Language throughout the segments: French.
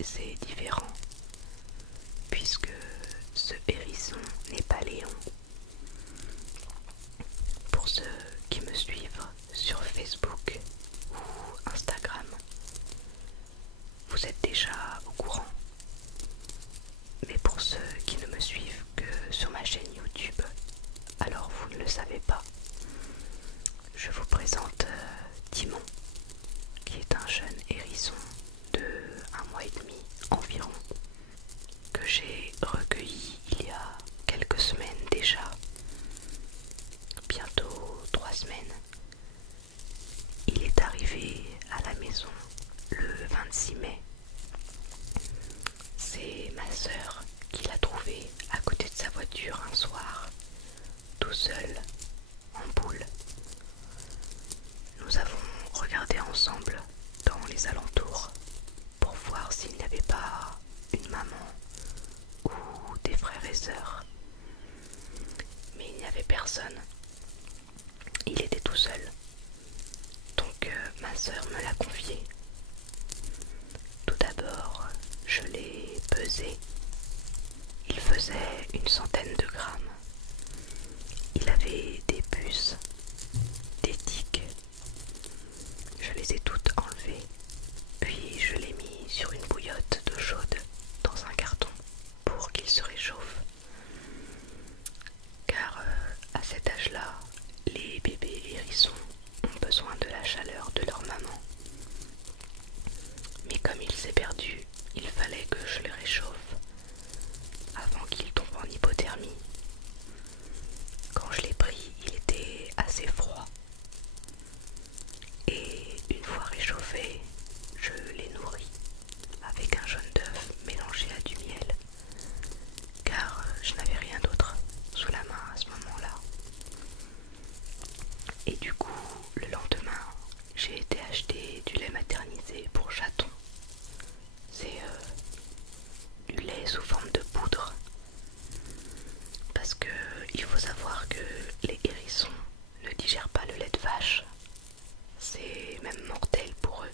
c'est différent, puisque ce hérisson n'est pas Léon. Pour ceux qui me suivent sur Facebook ou Instagram, vous êtes déjà au courant. Mais pour ceux qui ne me suivent que sur ma chaîne YouTube, alors vous ne le savez pas. Je vous présente Timon, qui est un jeune hérisson de 1 mois et demi environ, que j'ai recueilli il y a quelques semaines déjà, bientôt 3 semaines. Il est arrivé à la maison le 26 mai. C'est ma sœur qui l'a trouvé à côté de sa voiture un soir, tout seul, en boule. Nous avons regardé ensemble dans les alentours pour voir s'il n'y avait pas une maman ou des frères et sœurs. Mais il n'y avait personne. Il était tout seul. Donc ma sœur me l'a confié. Tout d'abord, je l'ai pesé. Il faisait 100 grammes. Il avait des puces, des tiques. Je les ai toutes enlevées, puis je l'ai mis sur une bouillotte d'eau chaude dans un carton pour qu'il se réchauffe. Car à cet âge-là, les bébés hérissons ont besoin de la chaleur de leur maman. Mais comme il s'est perdu, il fallait que je le réchauffe avant qu'il tombe en hypothermie. Quand je l'ai pris, il était assez froid. Et une fois réchauffé, je l'ai nourri avec un jaune d'œuf mélangé à du miel, car je n'avais rien d'autre sous la main à ce moment-là. Et du coup, le lendemain, j'ai été acheter du lait maternisé pour chaton. C'est du lait sous forme de poudre, parce que il faut savoir que les hérissons ne digèrent pas le lait de vache. C'est même mortel pour eux.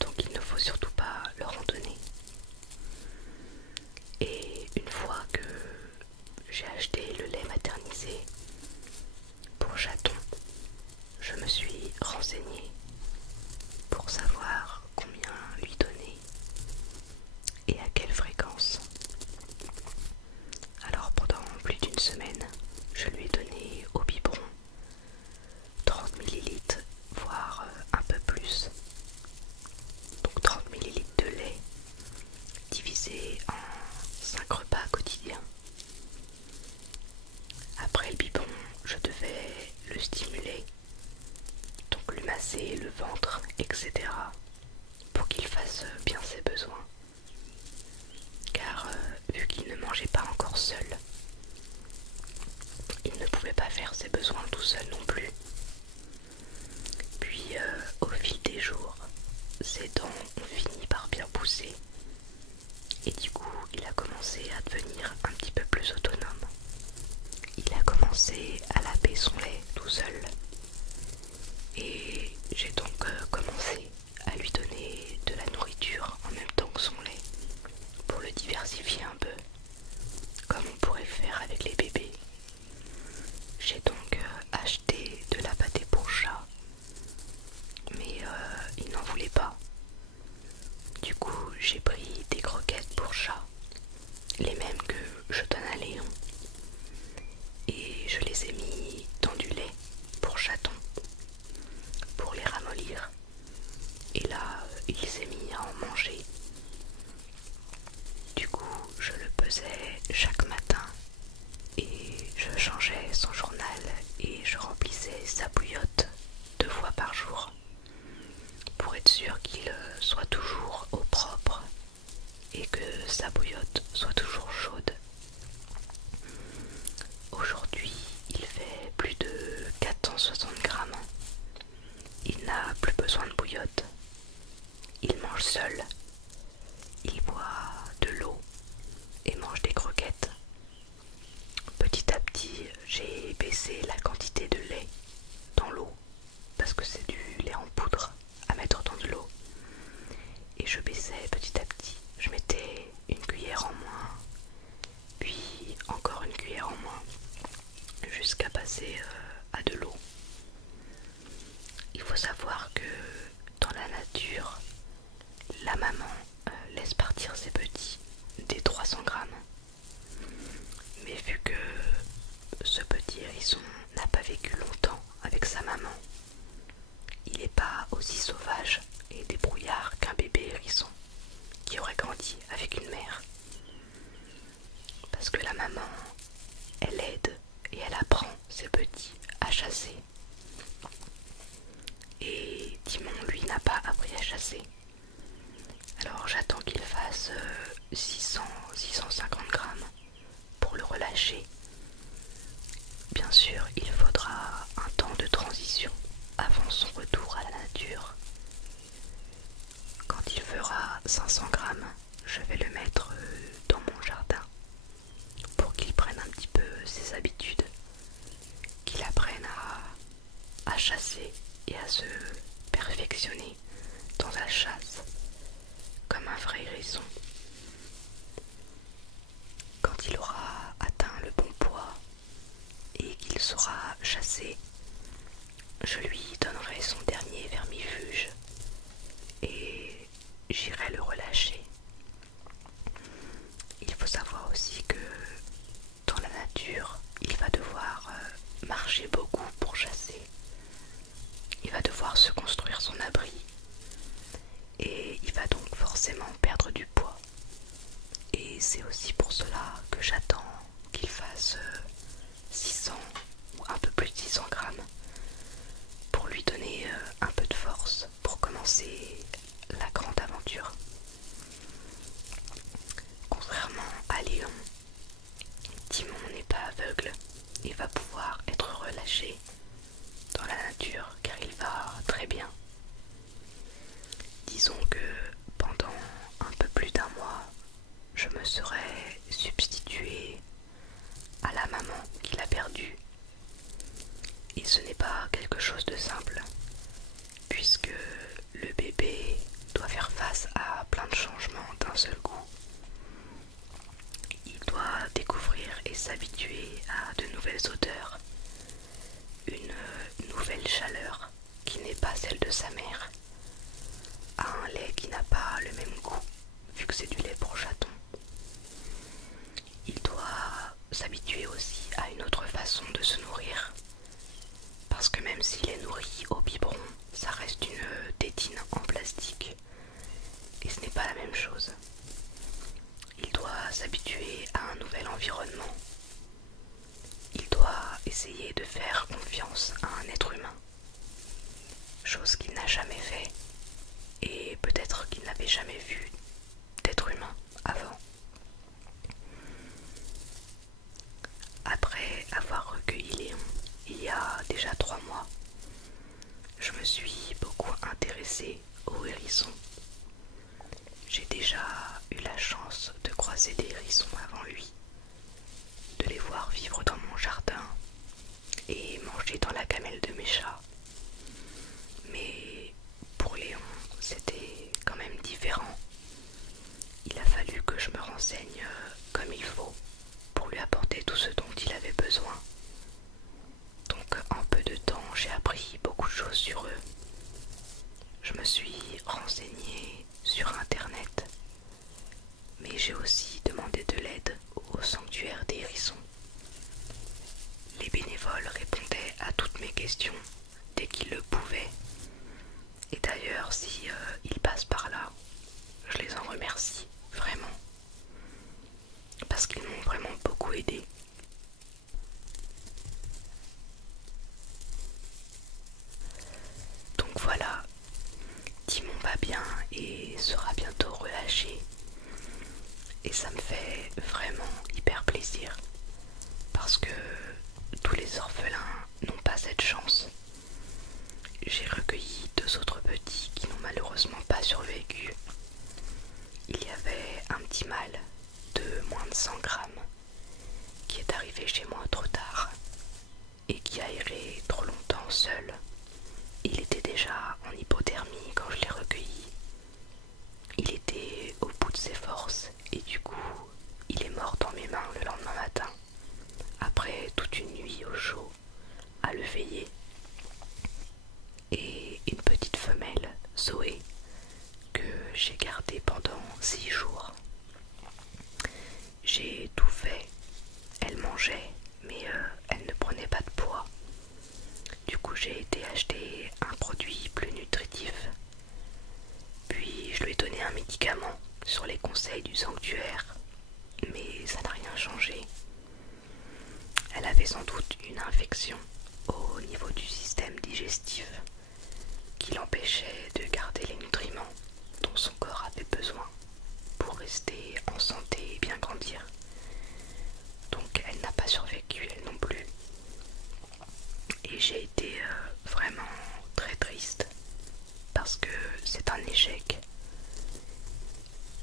Donc il ne faut surtout pas leur en donner. Et une fois que j'ai acheté le lait maternisé pour chaton, je me suis renseignée pour savoir combien lui donner et à quelle fréquence. Alors pendant plus d'une semaine, je lui ai donné au biberon 30 millilitres, voire un peu plus. Donc 30 millilitres de lait divisé en 5 repas quotidiens. Après le biberon, je devais le stimuler, donc lui masser le ventre, etc. pour qu'il fasse bien ses besoins. Car vu qu'il ne mangeait pas encore seul, il ne pouvait pas faire ses besoins tout seul non plus. Puis au fil des jours, ses dents ont fini par bien pousser. Et du coup, il a commencé à devenir un petit peu plus autonome. Il a commencé à laver son lait tout seul. Et j'ai donc commencé à lui donner de la nourriture en même temps que son lait, pour le diversifier un peu, comme on pourrait le faire avec les bébés. J'ai donc acheté de la pâtée pour chat, mais il n'en voulait pas. Du coup, j'ai pris des croquettes pour chat, les mêmes que je donne à Léon, et je les ai mis dans du lait pour chaton, pour les ramollir. Et là, il s'est mis à en manger. Du coup, je le pesais chaque matin et je changeais son journal et je remplissais sa bouillotte 2 fois par jour pour être sûr qu'il soit toujours au propre et que sa bouillotte soit toujours chaude. Aujourd'hui, il fait plus de 460 grammes. Il n'a plus besoin de bouillotte. Il mange seul. Il boit de l'eau et mange des croquettes. Petit à petit, j'ai baissé la quantité de lait dans l'eau parce que c'est du lait en poudre à mettre dans de l'eau. Et je baissais maman, elle aide et elle apprend ses petits à chasser. Et Timon, lui, n'a pas appris à chasser. Alors j'attends qu'il fasse 600-650 grammes pour le relâcher. Bien sûr, il faudra un temps de transition avant son retour à la nature. Quand il fera 500 grammes, je vais le mettre dans mon jardin pour qu'il prenne un petit peu ses habitudes, qu'il apprenne à chasser et à se perfectionner dans la chasse comme un vrai hérisson. Quand il aura atteint le bon poids et qu'il saura chasser, je lui donnerai son dernier vermifuge et j'irai le relâcher. Il faut savoir aussi que dans la nature, il va devoir marcher beaucoup pour chasser. Il va devoir se construire son abri et il va donc forcément perdre du poids. Et c'est aussi pour cela que j'attends qu'il fasse 600 ou un peu plus de 600 grammes pour lui donner un peu de force pour commencer la grande aventure. Contrairement à Léon, Timon n'est pas aveugle et va pouvoir être relâché dans la nature car il va très bien. Disons que pendant un peu plus d'un mois, je me serais substituée à la maman qu'il a perdue. Et ce n'est pas quelque chose de simple, puisque le bébé doit faire face à plein de changements d'un seul coup. Il doit découvrir et s'habituer à de nouvelles odeurs, une nouvelle chaleur qui n'est pas celle de sa mère, à un lait qui n'a pas le même goût, vu que c'est du lait pour chaton. Il doit s'habituer aussi à une autre façon de se nourrir, parce que même s'il est nourri au biberon, ça reste une tétine en plastique, et ce n'est pas la même chose. Il doit s'habituer à un nouvel environnement. Il doit essayer de faire confiance à un être humain, chose qu'il n'a jamais fait, et peut-être qu'il n'avait jamais vu d'être humain avant. Après avoir recueilli Léon, il y a déjà 3 mois, je me suis beaucoup intéressée aux hérissons. J'ai déjà eu la chance de croiser des hérissons avant lui, de les voir vivre dans mon jardin et manger dans la gamelle de mes chats. Mais pour Léon, c'était quand même différent. Il a fallu que je me renseigne comme il faut pour lui apporter tout ce dont il avait besoin. Donc en peu de temps, j'ai appris beaucoup de choses sur eux. Je me suis renseignée sur internet, mais j'ai aussi demandé de l'aide au sanctuaire des hérissons. Les bénévoles répondaient à toutes mes questions dès qu'ils le pouvaient. Et d'ailleurs, si ils passent par là, je les en remercie vraiment, parce qu'ils m'ont vraiment beaucoup aidé. Donc voilà, Timon va bien et sera bientôt relâché. Et ça me fait vraiment hyper plaisir, parce que tous les orphelins n'ont pas cette chance. J'ai recueilli 2 autres petits qui n'ont malheureusement pas survécu. Il y avait un petit mâle de moins de 100 grammes qui est arrivé chez moi trop tard et qui a erré trop longtemps seul. Il était déjà en hypothermie quand je l'ai recueilli. Il était au bout de ses forces et du coup, il est mort dans mes mains le lendemain matin, après toute une nuit au chaud à le veiller. Et une petite femelle, Zoé, que j'ai gardée pendant 6 jours. J'ai tout fait, elle mangeait, mais elle ne prenait pas de poids. Du coup, j'ai été acheter un produit plus nutritif. Puis je lui ai donné un médicament sur les conseils du sanctuaire, mais ça n'a rien changé. avait sans doute une infection au niveau du système digestif qui l'empêchait de garder les nutriments dont son corps avait besoin pour rester en santé et bien grandir. Donc elle n'a pas survécu elle non plus. Et j'ai été vraiment très triste parce que c'est un échec.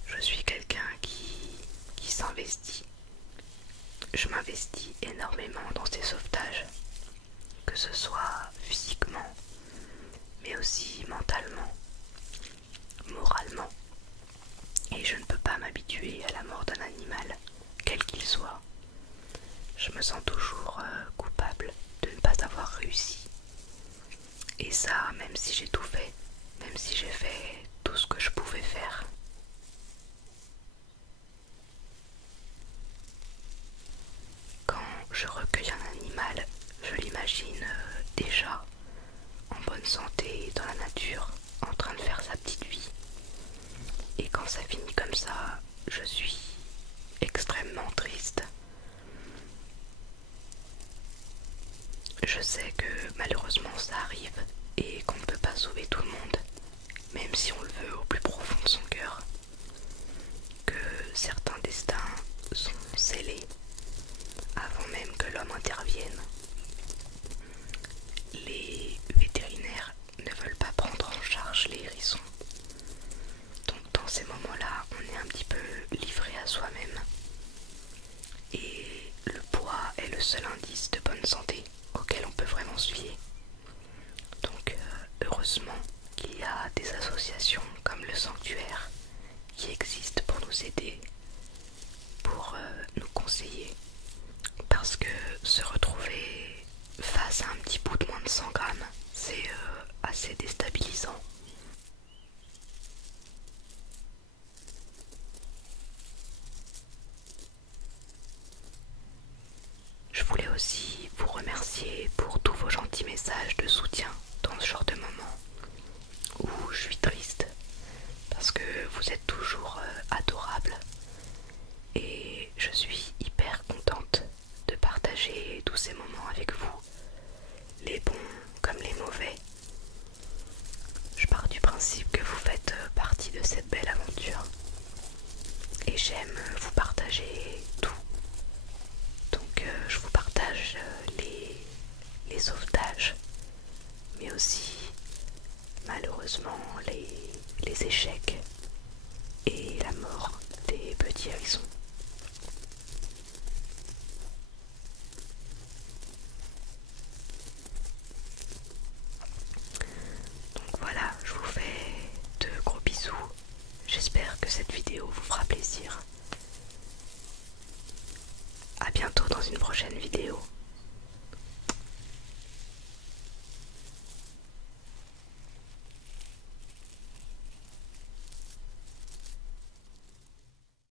Je suis quelqu'un qui s'investit. Je m'investis énormément dans ces sauvetages, que ce soit physiquement, mais aussi mentalement, moralement. Et je ne peux pas m'habituer à la mort d'un animal, quel qu'il soit. Je me sens toujours coupable de ne pas avoir réussi. Et ça, même si j'ai tout fait, même si j'ai fait tout ce que je pouvais faire. Quand je recueille un animal, je l'imagine déjà en bonne santé dans la nature, en train de faire sa petite vie. Et quand ça finit comme ça, je suis extrêmement triste. Je sais que malheureusement ça arrive et qu'on ne peut pas sauver tout le monde, même si on le veut au plus profond de son cœur, que certains destins sont scellés avant même que l'homme intervienne. Les vétérinaires ne veulent pas prendre en charge les hérissons. Donc dans ces moments-là, on est un petit peu livré à soi-même. Et le poids est le seul indice de bonne santé auquel on peut vraiment se fier. Donc heureusement qu'il y a des associations comme le Sanctuaire qui existent pour nous aider, pour nous conseiller. Parce que se retrouver face à un petit bout de moins de 100 grammes, c'est assez déstabilisant. Je voulais aussi vous remercier pour tous vos gentils messages de soutien dans ce genre de moment où je suis triste, parce que vous êtes toujours adorables et je suis hyper contente de partager tous ces moments avec vous, les bons comme les mauvais. Je pars du principe que vous faites partie de cette belle aventure et j'aime vous partager tout. Donc je vous partage les sauvetages, mais aussi malheureusement les échecs et la mort des petits hérissons. Donc voilà, je vous fais de gros bisous. J'espère que cette vidéo vous fera plaisir. A bientôt dans une prochaine vidéo.